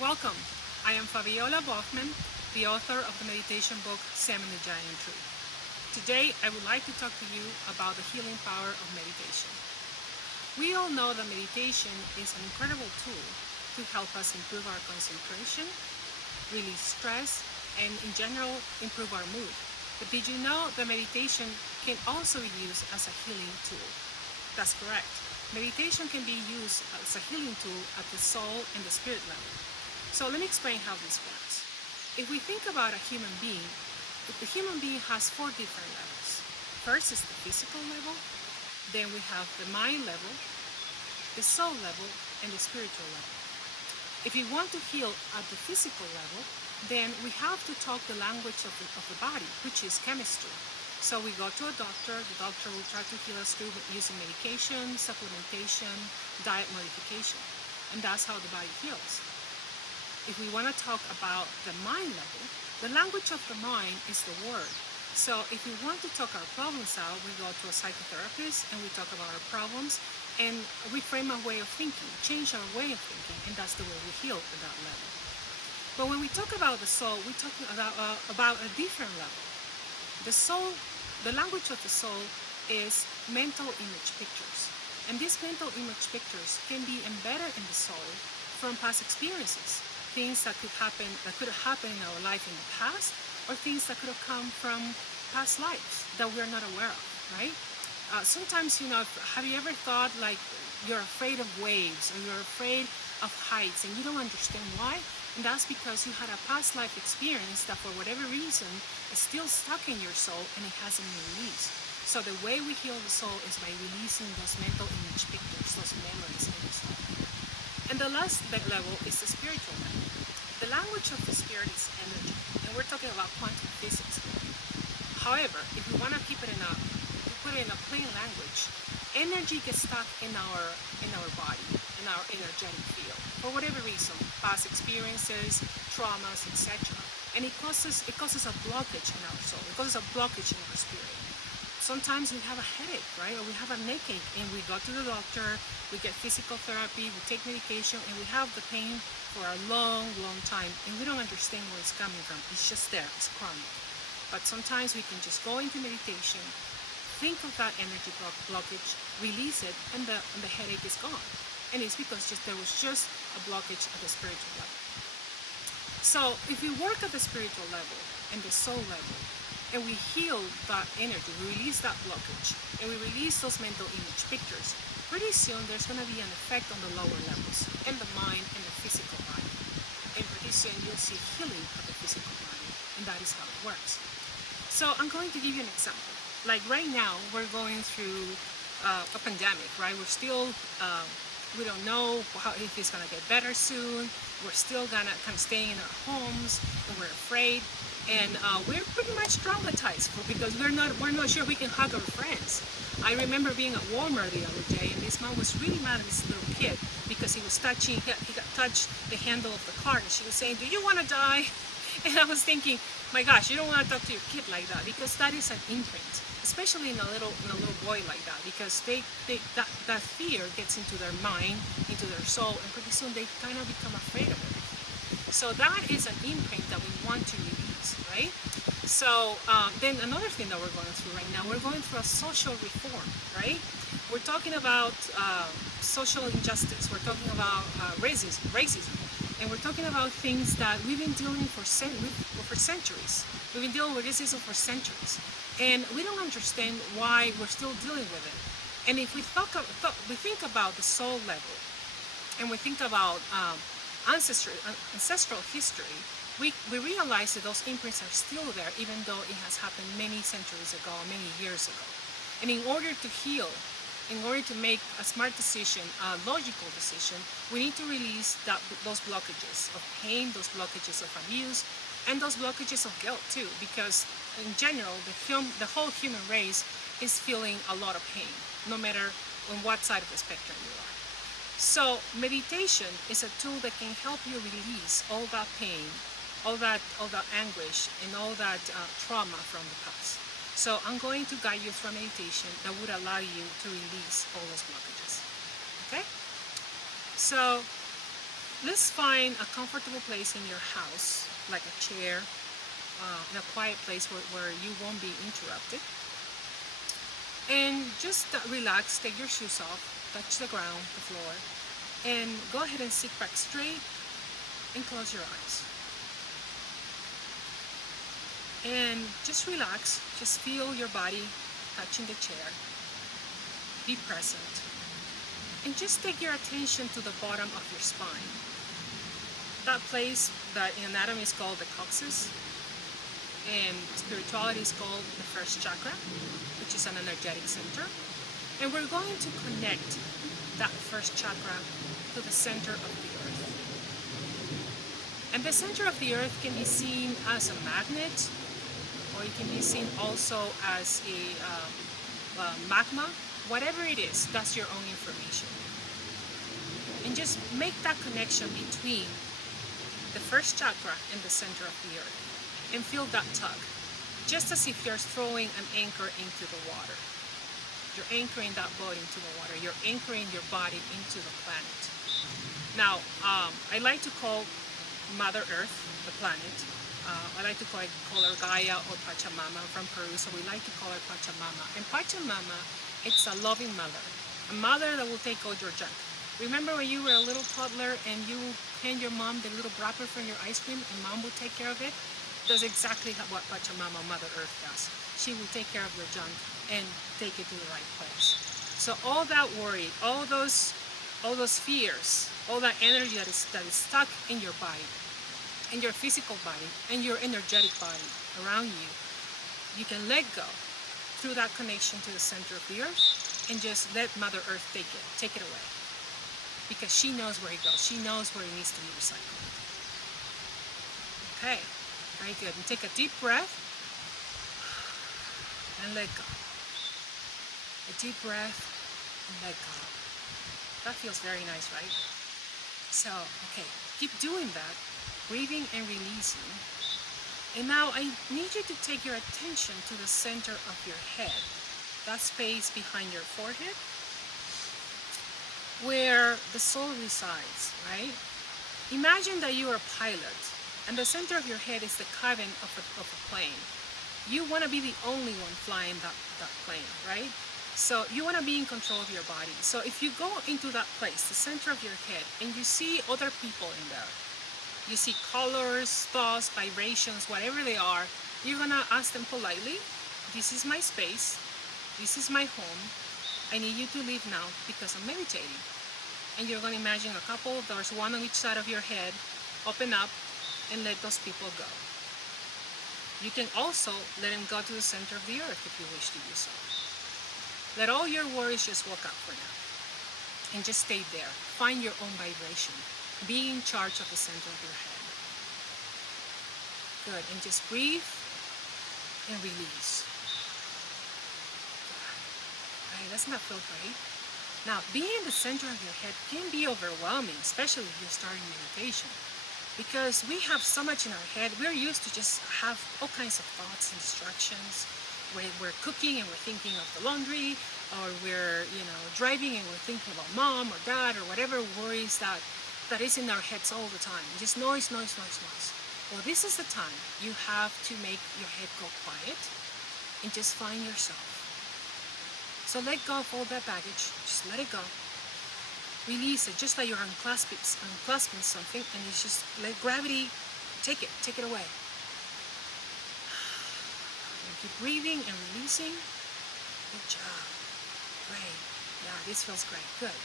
Welcome. I am Fabiola Baughman, the author of the meditation book Shaman the Giant Tree. Today, I would like to talk to you about the healing power of meditation. We all know that meditation is an incredible tool to help us improve our concentration, release stress, and in general, improve our mood. But did you know that meditation can also be used as a healing tool? That's correct. Meditation can be used as a healing tool at the soul and the spirit level. So let me explain how this works. If we think about a human being, the human being has 4 different levels. First is the physical level, then we have the mind level, the soul level, and the spiritual level. If you want to heal at the physical level, then we have to talk the language of the body, which is chemistry. So we go to a doctor, the doctor will try to heal us through using medication, supplementation, diet modification, and that's how the body heals. If we want to talk about the mind level, the language of the mind is the word. So if we want to talk our problems out, we go to a psychotherapist and we talk about our problems and reframe our way of thinking, change our way of thinking, and that's the way we heal at that level. But when we talk about the soul, we talk about a different level. The soul, the language of the soul is mental image pictures. And these mental image pictures can be embedded in the soul from past experiences. Things that could have happened in our life in the past, or things that could have come from past lives that we're not aware of, right? Sometimes, have you ever thought like you're afraid of waves or you're afraid of heights and you don't understand why? And that's because you had a past life experience that for whatever reason is still stuck in your soul and it hasn't been released. So the way we heal the soul is by releasing those mental image pictures, those memories in the soul. And the last level is the spiritual level. The language of the spirit is energy, and we're talking about quantum physics. However, if we want to put it in a plain language, energy gets stuck in our body, in our energetic field, for whatever reason, past experiences, traumas, etc. And it causes a blockage in our soul. It causes a blockage in our spirit. Sometimes we have a headache, right? Or we have a neck ache and we go to the doctor, we get physical therapy, we take medication, and we have the pain for a long, long time, and we don't understand where it's coming from. It's just there, it's chronic. But sometimes we can just go into meditation, think of that energy blockage, release it, and the headache is gone. And it's because there was just a blockage at the spiritual level. So if we work at the spiritual level and the soul level, and we heal that energy, we release that blockage, and we release those mental image pictures, pretty soon there's going to be an effect on the lower levels, in the mind and the physical body. And pretty soon you'll see healing of the physical body, and that is how it works. So I'm going to give you an example. Like right now, we're going through a pandemic, right? We're still, we don't know if it's going to get better soon. We're still kind of staying in our homes, and we're afraid. And we're pretty much traumatized because we're not sure we can hug our friends. I remember being at Walmart the other day, and this mom was really mad at this little kid because he got touched the handle of the car, and she was saying, "Do you want to die?" And I was thinking, my gosh, you don't want to talk to your kid like that, because that is an imprint, especially in a little boy like that, because that fear gets into their mind, into their soul, and pretty soon they kind of become afraid of it. So that is an imprint that we want to release, right? So then another thing that we're going through right now, we're going through a social reform, right? We're talking about social injustice. We're talking about racism, and we're talking about things that we've been dealing for centuries. We've been dealing with racism for centuries, and we don't understand why we're still dealing with it. And if we think about the soul level, and we think about ancestral history, we realize that those imprints are still there, even though it has happened many centuries ago, many years ago. And in order to heal, in order to make a smart decision, a logical decision, we need to release those blockages of pain, those blockages of abuse, and those blockages of guilt too, because in general, the whole human race is feeling a lot of pain, no matter on what side of the spectrum you are. So meditation is a tool that can help you release all that pain, all that anguish, and all that trauma from the past. So I'm going to guide you through a meditation that would allow you to release all those blockages. Okay? So let's find a comfortable place in your house, like a chair, in a quiet place where you won't be interrupted. And just relax, take your shoes off, touch the ground, the floor, and go ahead and sit back straight and close your eyes. And just relax, just feel your body touching the chair. Be present. And just take your attention to the bottom of your spine. That place that in anatomy is called the coccyx, and spirituality is called the first chakra, which is an energetic center. And we're going to connect that first chakra to the center of the earth. And the center of the earth can be seen as a magnet, or it can be seen also as a magma. Whatever it is, that's your own information. And just make that connection between the first chakra and the center of the earth, and feel that tug, just as if you're throwing an anchor into the water. You're anchoring that boat into the water. You're anchoring your body into the planet. Now, I like to call Mother Earth the planet. I like to call her Gaia or Pachamama. I'm from Peru, so we like to call her Pachamama. And Pachamama, it's a loving mother, a mother that will take all your junk. Remember when you were a little toddler and you hand your mom the little wrapper from your ice cream and mom will take care of it? That's exactly what Pachamama, Mother Earth, does. She will take care of your junk and take it to the right place. So all that worry, all those fears, all that energy that is stuck in your body, in your physical body, and your energetic body around you, you can let go through that connection to the center of the earth, and just let Mother Earth take it away. Because she knows where it goes. She knows where it needs to be recycled. Okay, very good. And take a deep breath and let go. A deep breath and let go. That feels very nice, right? So, okay, keep doing that, breathing and releasing. And now I need you to take your attention to the center of your head, that space behind your forehead, where the soul resides, right? Imagine that you are a pilot, and the center of your head is the cabin of a plane. You want to be the only one flying that plane, right? So you want to be in control of your body. So if you go into that place, the center of your head, and you see other people in there, you see colors, thoughts, vibrations, whatever they are, you're going to ask them politely, this is my space, this is my home, I need you to leave now because I'm meditating. And you're going to imagine a couple of doors, one on each side of your head, open up and let those people go. You can also let them go to the center of the earth if you wish to do so. Let all your worries just walk out for now. And just stay there. Find your own vibration. Be in charge of the center of your head. Good. And just breathe and release. Right, doesn't that feel great? Now, being in the center of your head can be overwhelming, especially if you're starting meditation. Because we have so much in our head, we're used to just have all kinds of thoughts and distractions. We're cooking and we're thinking of the laundry, or we're driving and we're thinking about mom or dad or whatever worries that is in our heads all the time. Just noise, noise, noise, noise. Well, this is the time you have to make your head go quiet and just find yourself. So let go of all that baggage. Just let it go. Release it, just like you're unclasping something, and it's just let gravity take it away. And keep breathing and releasing. Good job. Great. Yeah, this feels great. Good.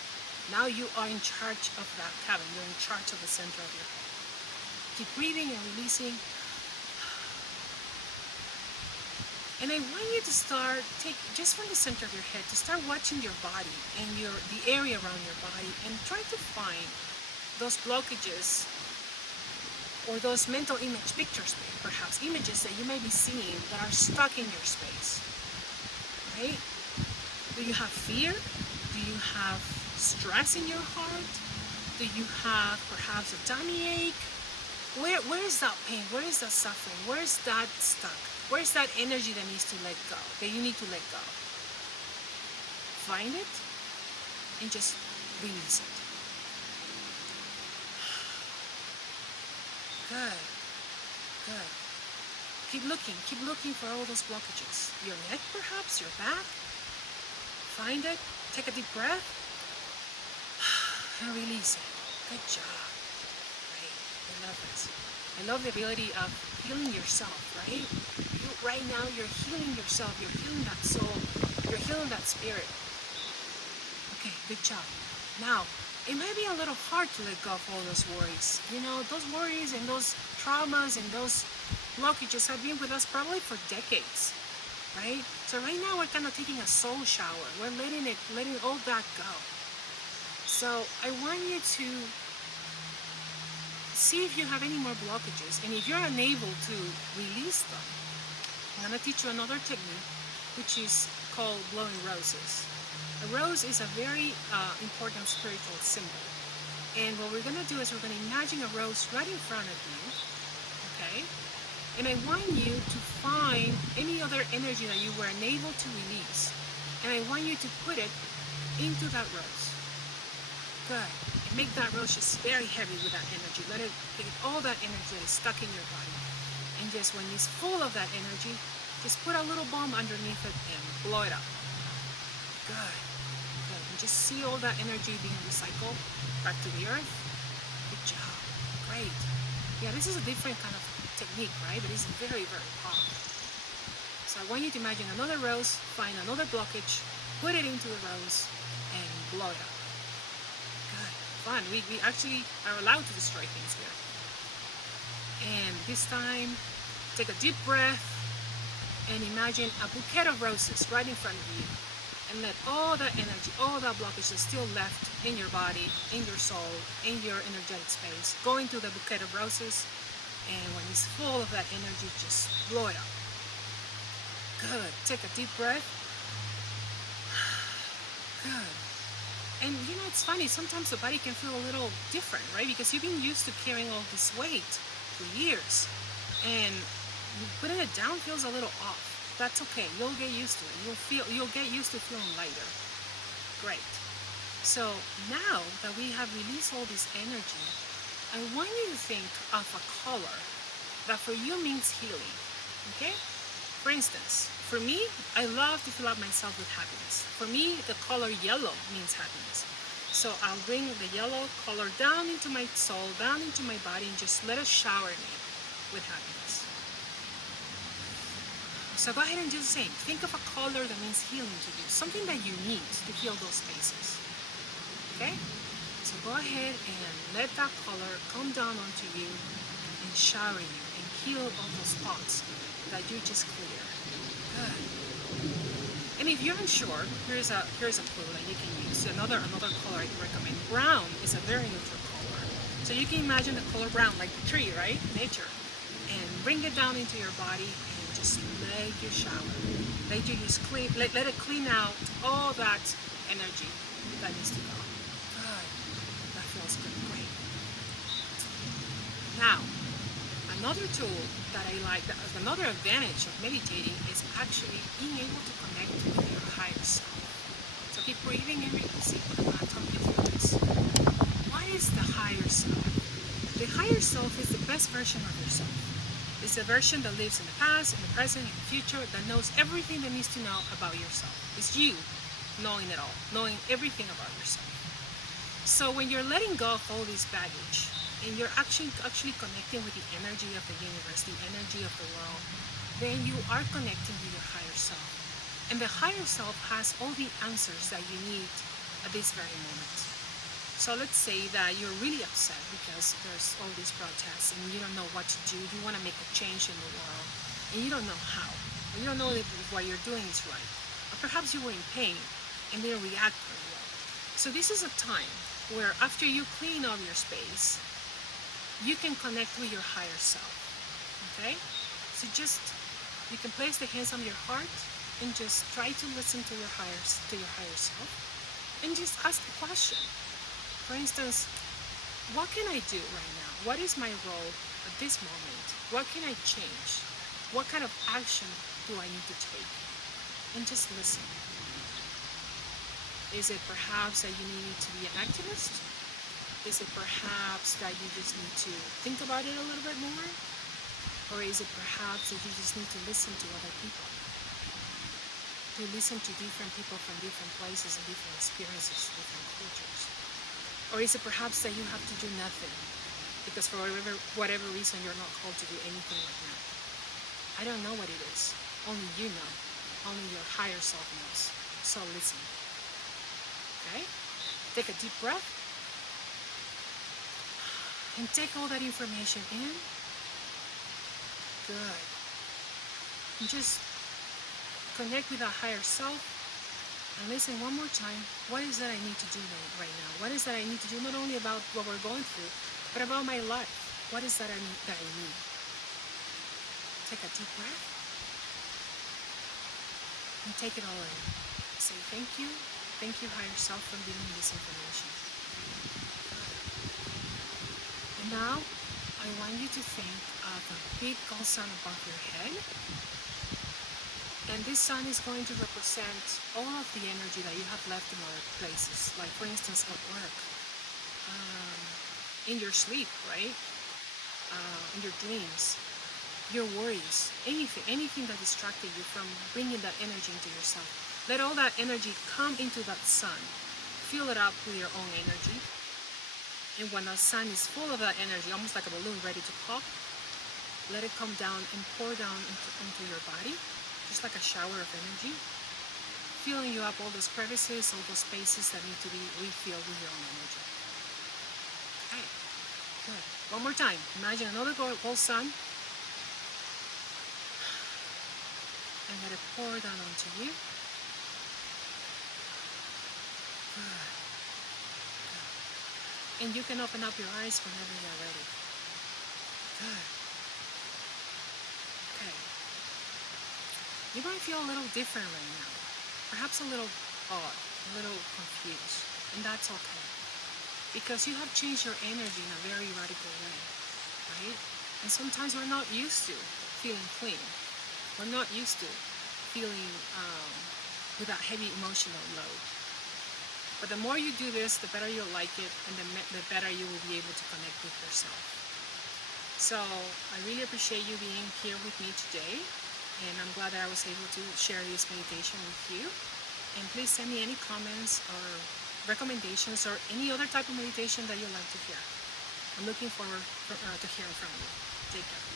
Now you are in charge of that cabin. You're in charge of the center of your head. Keep breathing and releasing. And I want you to take just from the center of your head, to start watching your body and the area around your body, and try to find those blockages or those mental image pictures, perhaps images that you may be seeing that are stuck in your space. Right? Do you have fear? Do you have stress in your heart? Do you have perhaps a tummy ache? Where is that pain? Where is that suffering? Where is that stuck? Where is that energy that needs to let go, that you need to let go? Find it and just release it. Good. Good. Keep looking for all those blockages. Your neck perhaps, your back. Find it, take a deep breath, and release it. Good job. Great. I love this. I love the ability of healing yourself, right? Right now, you're healing yourself. You're healing that soul. You're healing that spirit. Okay, good job. Now, it might be a little hard to let go of all those worries. You know, those worries and those traumas and those blockages have been with us probably for decades, right? So right now we're kind of taking a soul shower. We're letting all that go. So I want you to see if you have any more blockages, and if you're unable to release them, I'm going to teach you another technique, which is called blowing roses. A rose is a very important spiritual symbol. And what we're going to do is we're going to imagine a rose right in front of you, okay? And I want you to find any other energy that you were unable to release. And I want you to put it into that rose. Good. And make that rose just very heavy with that energy. Let it get all that energy that is stuck in your body. And just when it's full of that energy, just put a little bomb underneath it and blow it up. Good. Good. And just see all that energy being recycled back to the earth. Good job. Great. Yeah, this is a different kind of technique, right? But it's very, very powerful. So I want you to imagine another rose, find another blockage, put it into the rose, and blow it up. Good. Fun. We actually are allowed to destroy things here. And this time, take a deep breath and imagine a bouquet of roses right in front of you. And let all that energy, all that blockage that's still left in your body, in your soul, in your energetic space, go into the bouquet of roses. And when it's full of that energy, just blow it up. Good. Take a deep breath. Good. And you know, it's funny, sometimes the body can feel a little different, right? Because you've been used to carrying all this weight for years. And putting it down feels a little off. That's okay. You'll get used to it. You'll get used to feeling lighter. Great. So now that we have released all this energy, I want you to think of a color that for you means healing. Okay? For instance, for me, I love to fill up myself with happiness. For me, the color yellow means happiness. So I'll bring the yellow color down into my soul, down into my body, and just let it shower me with happiness. So go ahead and do the same. Think of a color that means healing to you, something that you need to heal those spaces. Okay? So go ahead and let that color come down onto you and shower you and heal all those spots that you just cleared. Good. And if you're unsure, here's a clue that you can use. Another color I can recommend. Brown is a very neutral color. So you can imagine the color brown, like the tree, right? Nature. And bring it down into your body and just let you shower. Let you just let it clean out all that energy that needs to go. Good. That feels good. Great. Now, another tool that I like, another advantage of meditating is actually being able to connect with your higher self. So keep breathing and releasing. I'm going to talk you through this. What is the higher self? The higher self is the best version of yourself. It's a version that lives in the past, in the present, in the future, that knows everything that needs to know about yourself. It's you knowing it all, knowing everything about yourself. So when you're letting go of all this baggage, and you're actually connecting with the energy of the universe, the energy of the world, then you are connecting with your higher self. And the higher self has all the answers that you need at this very moment. So let's say that you're really upset because there's all these protests and you don't know what to do. You want to make a change in the world and you don't know how. You don't know if what you're doing is right. Or perhaps you were in pain and didn't react very well. So this is a time where after you clean up your space, you can connect with your higher self. Okay? So you can place the hands on your heart and just try to listen to your higher self and just ask a question. For instance, what can I do right now? What is my role at this moment? What can I change? What kind of action do I need to take? And just listen. Is it perhaps that you need to be an activist? Is it perhaps that you just need to think about it a little bit more? Or is it perhaps that you just need to listen to other people? To listen to different people from different places and different experiences, different cultures? Or is it perhaps that you have to do nothing because for whatever reason you're not called to do anything right now? I don't know what it is. Only you know. Only your higher self knows. So listen. Okay? Take a deep breath. And take all that information in. Good. And just connect with our higher self and listen one more time. What is that I need to do right now? What is that I need to do not only about what we're going through, but about my life? What is that I need? Take a deep breath and take it all in. Say thank you. Thank you, higher self, for giving me this information. And now, I want you to think of a big gold sun above your head. And this sun is going to represent all of the energy that you have left in other places. Like, for instance, at work, in your sleep, right? In your dreams, your worries, anything that distracted you from bringing that energy into yourself. Let all that energy come into that sun. Fill it up with your own energy. And when the sun is full of that energy, almost like a balloon ready to pop, let it come down and pour down into your body, just like a shower of energy, filling you up all those crevices, all those spaces that need to be refilled with your own energy. Okay, good. One more time. Imagine another gold sun, and let it pour down onto you. Good. And you can open up your eyes whenever you're ready. Good. Okay. You might feel a little different right now. Perhaps a little odd, a little confused. And that's okay. Because you have changed your energy in a very radical way. Right? And sometimes we're not used to feeling clean. We're not used to feeling with that heavy emotional load. But the more you do this, the better you'll like it, and the better you will be able to connect with yourself. So I really appreciate you being here with me today, and I'm glad that I was able to share this meditation with you. And please send me any comments or recommendations or any other type of meditation that you'd like to hear. I'm looking forward to hearing from you. Take care.